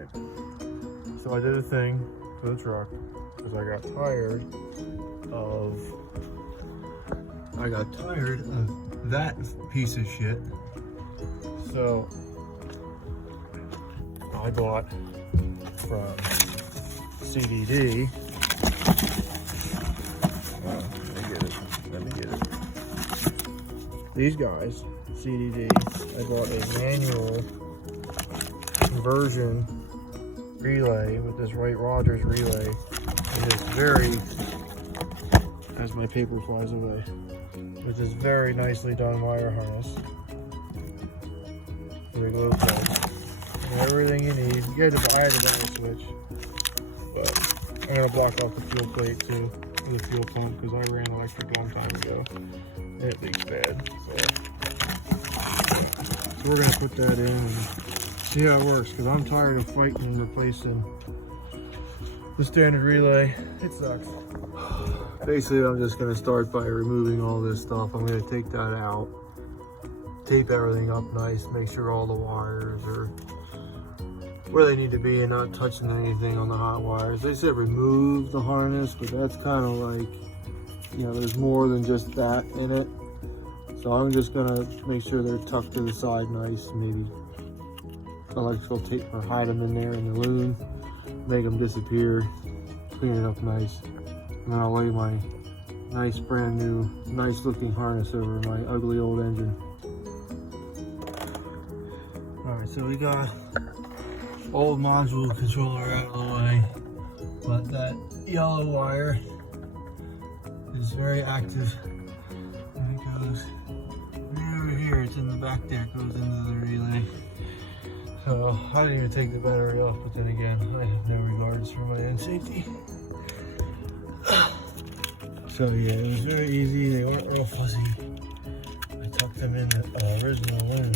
Alright, so I did a thing for the truck because I got tired of that piece of shit. So I bought from CDD. Let me get it. These guys, CDD. I bought a manual conversion relay with this Wright Rogers relay. It is very, as my paper flies away, with this very nicely done wire harness. There you go, everything you need. You had to buy the battery switch, but I'm gonna block off the fuel plate too, for the fuel pump, because I ran electric a long time ago. And it leaks bad. So we're gonna put that in and see how it works, because I'm tired of fighting and replacing the standard relay. It sucks. Basically, I'm just gonna start by removing all this stuff. I'm gonna take that out, tape everything up nice, make sure all the wires are where they need to be and not touching anything on the hot wires. They said remove the harness, but that's kind of like, you know, there's more than just that in it. So I'm just gonna make sure they're tucked to the side nice, maybe electrical tape or hide them in there in the loom, make them disappear, clean it up nice. And then I'll lay my nice brand new, nice looking harness over my ugly old engine. Alright, so we got old module controller out of the way, but that yellow wire is very active. And it goes right over here, it's in the back there, it goes into the relay. So I didn't even take the battery off, but then again, I have no regards for my own safety. So yeah, it was very easy. They weren't real fuzzy. I tucked them in the original loom.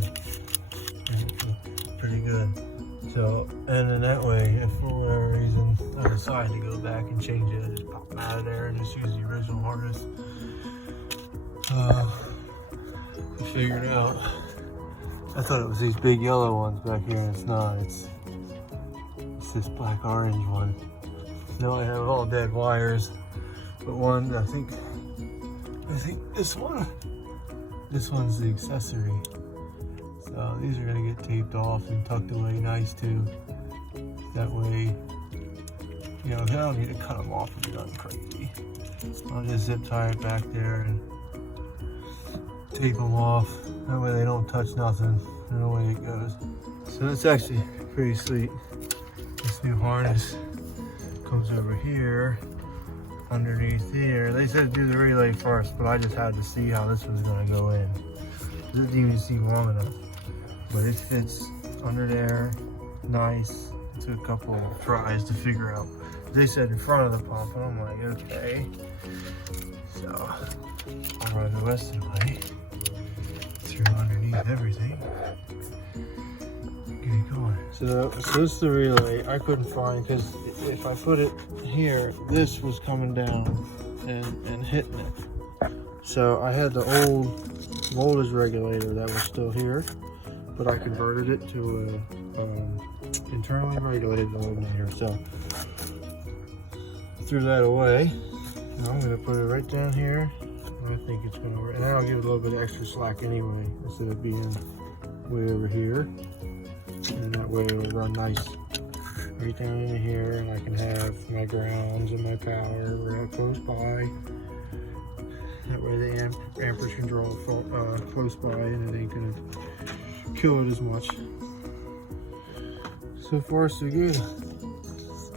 Pretty good. So, and then that way, if for whatever reason I decide to go back and change it, I just pop them out of there and just use the original harness. I figured out. I thought it was these big yellow ones back here, and it's not. It's this black orange one. Now I have all dead wires. But one, I think this one's the accessory. So these are gonna get taped off and tucked away nice too. That way, you know, I don't need to cut them off and be nothing crazy. I'll just zip tie it back there and tape them off. That way they don't touch nothing, and away it goes. So it's actually pretty sweet. This new harness comes over here. Underneath here, they said do the relay first, but I just had to see how this was going to go in. It didn't even seem long enough, but it fits under there, nice. It took a couple of tries to figure out. They said in front of the pump, and I'm like, okay. So I'll run the rest of the way through underneath everything. Get it going. So this is the relay. I couldn't find, because if I put it here, this was coming down and hitting it. So I had the old voltage regulator that was still here, but I converted it to a internally regulated alternator. So threw that away. Now I'm going to put it right down here. I think it's going to work. And that'll give it a little bit of extra slack anyway, instead of being way over here. And that way it'll run nice right down in here, and I can have my grounds and my power right close by. That way the amperage can draw close by, and it ain't gonna kill it as much. So far so good.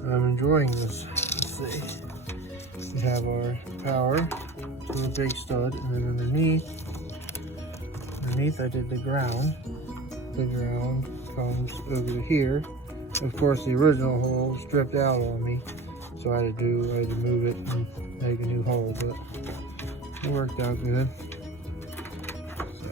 I'm enjoying this. Let's see. We have our power to a big stud, and then underneath I did the ground. The ground comes over to here. Of course, the original hole stripped out on me, so I had to move it and make a new hole, but it worked out good. So,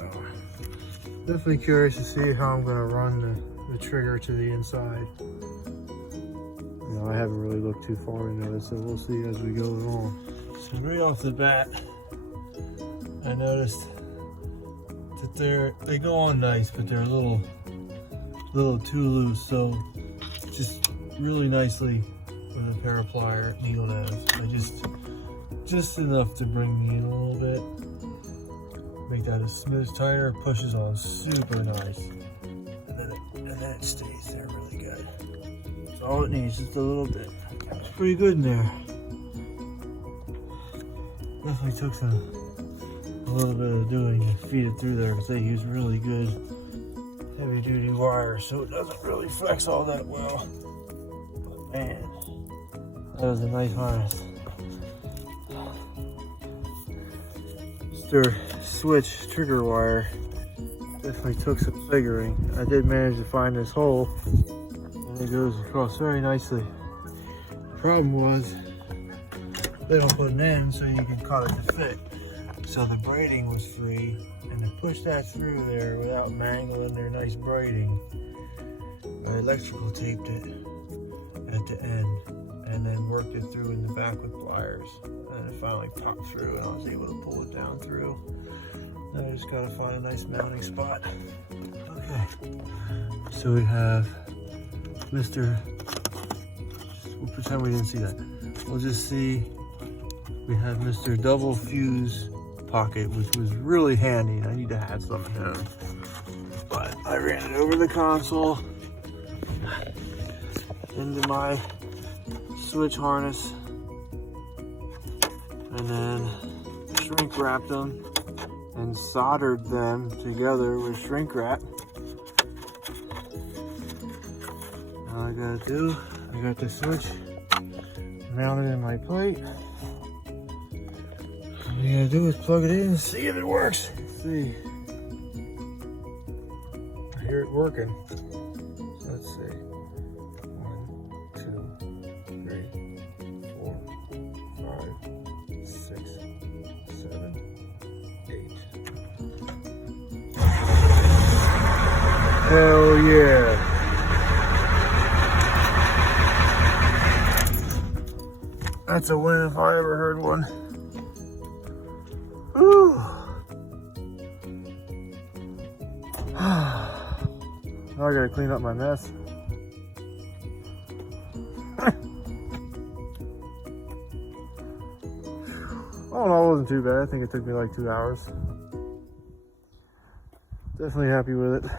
definitely curious to see how I'm going to run the trigger to the inside. You know, I haven't really looked too far into it, so we'll see as we go along. So right off the bat, I noticed that they go on nice, but they're a little too loose. So just really nicely with a pair of needle nose. Just enough to bring me in a little bit. Make that a smidge tighter, pushes on super nice. And then it stays there really good. That's all it needs, just a little bit. It's pretty good in there. Definitely took a little bit of doing to feed it through there because they use really good heavy duty wire, so it doesn't really flex all that well. But man, that was a nice harness. Their switch trigger wire definitely took some figuring. I did manage to find this hole and it goes across very nicely. The problem was they don't put an end so you can cut it to fit. So the braiding was free, and to push that through there without mangling their nice braiding, I electrical taped it at the end and then worked it through in the back with pliers. And it finally popped through and I was able to pull it down through. Now I just gotta find a nice mounting spot. Okay, so we have Mr. We'll pretend we didn't see that. We'll just see we have Mr. Double Fuse Pocket, which was really handy. I need to have some at home. But I ran it over the console into my switch harness and then shrink wrapped them and soldered them together with shrink wrap. All I gotta do, I got the switch mounted in my plate. All you gotta do is plug it in and see if it works. Let's see. I hear it working. So let's see. 1, 2, 3, 4, 5, 6, 7, 8. Hell yeah. That's a win if I ever heard one. Whew. Now I gotta clean up my mess. Oh no, it wasn't too bad. I think it took me like 2 hours. Definitely happy with it.